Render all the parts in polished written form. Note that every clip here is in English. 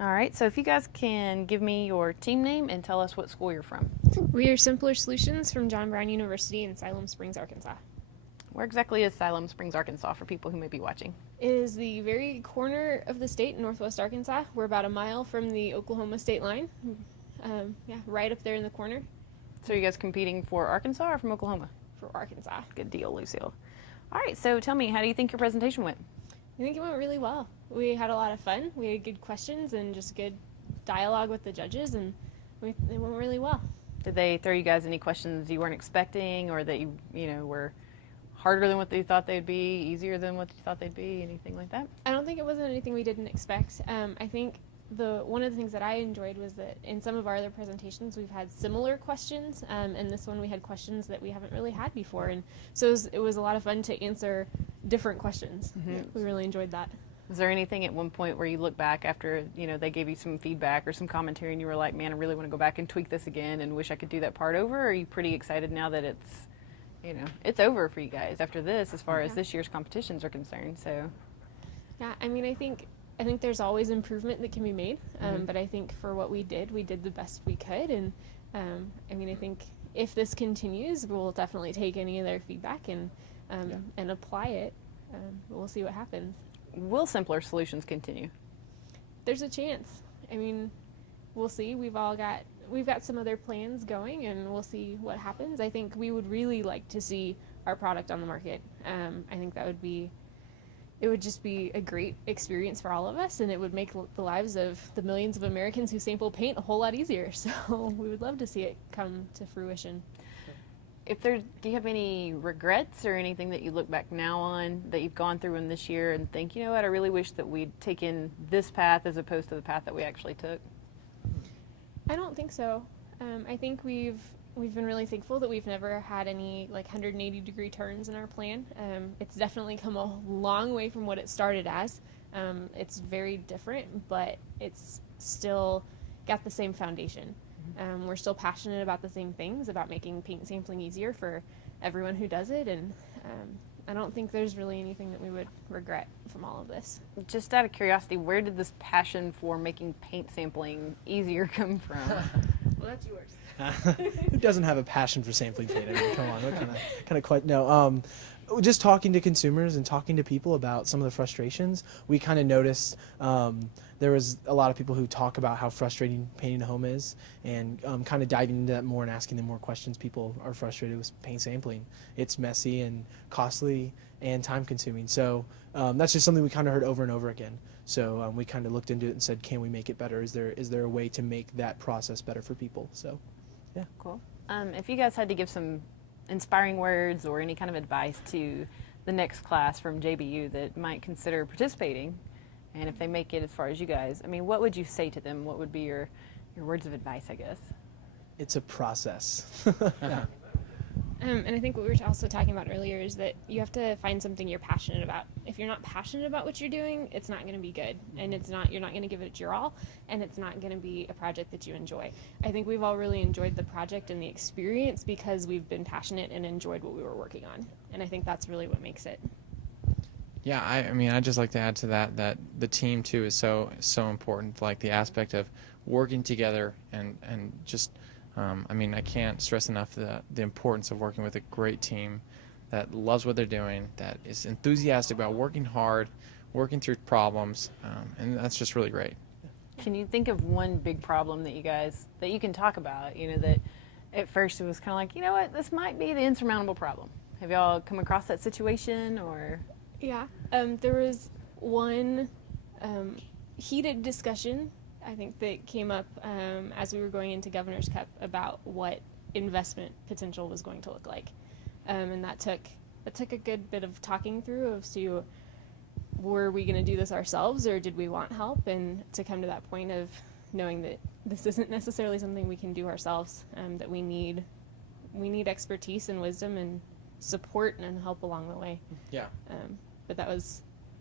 All right, so if you guys can give me your team name and tell us what school you're from. We are Simpler Solutions from John Brown University in Siloam Springs, Arkansas. Where exactly is Siloam Springs, Arkansas, for people who may be watching? It is the very corner of the state in northwest Arkansas. We're about a mile from the Oklahoma state line. Right up there in the corner So are you guys competing for Arkansas or from Oklahoma? for Arkansas. Good deal, Lucille. All right, so tell me, how do you think your presentation went? I think it went really well. We had a lot of fun. We had good questions and just good dialogue with the judges, and it went really well. Did they throw you guys any questions you weren't expecting, or that you were harder than what they thought they'd be, easier than what you thought they'd be, anything like that? I don't think it wasn't anything we didn't expect. I think one of the things that I enjoyed was that in some of our other presentations we've had similar questions, and this one we had questions that we haven't really had before, and so it was a lot of fun to answer different questions. Mm-hmm. We really enjoyed that. Was there anything at one point where you look back after they gave you some feedback or some commentary and you were like, man, I really want to go back and tweak this again and wish I could do that part over? Or are you pretty excited now that it's over for you guys after this, as far as this year's competitions are concerned? So yeah, I mean, I think there's always improvement that can be made, but I think for what we did the best we could, and I think if this continues, we'll definitely take any of their feedback and apply it. We'll see what happens. Will Simpler Solutions continue? There's a chance. I mean, we'll see. We've got some other plans going, and we'll see what happens. I think we would really like to see our product on the market. I think it would just be a great experience for all of us, and it would make the lives of the millions of Americans who sample paint a whole lot easier. So we would love to see it come to fruition. Do you have any regrets or anything that you look back now on that you've gone through in this year and think, you know what, I really wish that we'd taken this path as opposed to the path that we actually took? I don't think so. I think we've been really thankful that we've never had any 180-degree turns in our plan. It's definitely come a long way from what it started as. It's very different, but it's still got the same foundation. We're still passionate about the same things, about making paint sampling easier for everyone who does it, and I don't think there's really anything that we would regret from all of this. Just out of curiosity, where did this passion for making paint sampling easier come from? Well, that's yours. Who doesn't have a passion for sampling paint? I mean, come on, what kind of question? No, just talking to consumers and talking to people about some of the frustrations, we kind of noticed there was a lot of people who talk about how frustrating painting a home is, and kind of diving into that more and asking them more questions. People are frustrated with paint sampling. It's messy and costly and time consuming. So that's just something we kind of heard over and over again. So we kind of looked into it and said, can we make it better? Is there a way to make that process better for people? So, yeah. Cool. If you guys had to give some inspiring words or any kind of advice to the next class from JBU that might consider participating, and if they make it as far as you guys, I mean, what would you say to them? What would be your words of advice, I guess? It's a process. Yeah. And I think what we were also talking about earlier is that you have to find something you're passionate about. If you're not passionate about what you're doing, it's not going to be good, and you're not going to give it your all, and it's not going to be a project that you enjoy. I think we've all really enjoyed the project and the experience because we've been passionate and enjoyed what we were working on, and I think that's really what makes it. Yeah, I mean, I'd just like to add to that the team too is so important. Like the aspect of working together and just. I mean, I can't stress enough the importance of working with a great team that loves what they're doing, that is enthusiastic about working hard, working through problems, and that's just really great. Can you think of one big problem that you can talk about, that at first it was kind of like, you know what, this might be the insurmountable problem? Have y'all come across that situation, or? Yeah, there was one heated discussion, I think, that came up as we were going into Governor's Cup about what investment potential was going to look like, and that took a good bit of talking through as to, were we going to do this ourselves or did we want help, and to come to that point of knowing that this isn't necessarily something we can do ourselves, that we need expertise and wisdom and support and help along the way. Yeah. But I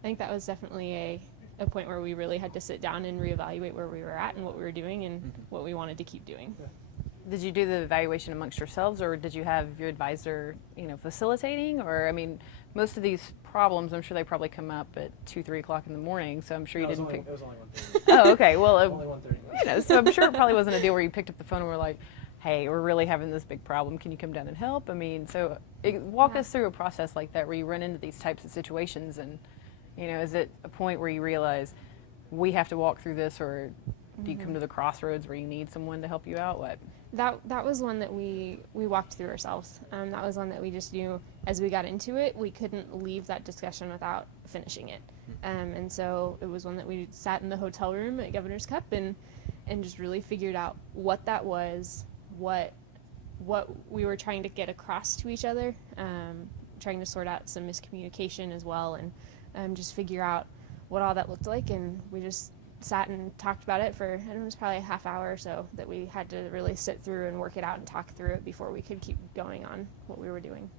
think that was definitely a point where we really had to sit down and reevaluate where we were at and what we were doing and what we wanted to keep doing. did you do the evaluation amongst yourselves, or did you have your advisor, facilitating? Or, I mean, most of these problems, I'm sure they probably come up at 2, 3 o'clock in the morning, so I'm sure you didn't pick. It was only 1:30. Oh, okay. Well, Only 1:30. so I'm sure it probably wasn't a deal where you picked up the phone and were like, hey, we're really having this big problem. Can you come down and help? I mean, so walk us through a process like that where you run into these types of situations, and, is it a point where you realize we have to walk through this, or do you come to the crossroads where you need someone to help you out? What? That was one that we walked through ourselves. That was one that we just knew as we got into it, we couldn't leave that discussion without finishing it. And so it was one that we sat in the hotel room at Governor's Cup and just really figured out what that was, what we were trying to get across to each other, trying to sort out some miscommunication as well, and just figure out what all that looked like. And we just sat and talked about it for, it was probably a half hour or so that we had to really sit through and work it out and talk through it before we could keep going on what we were doing.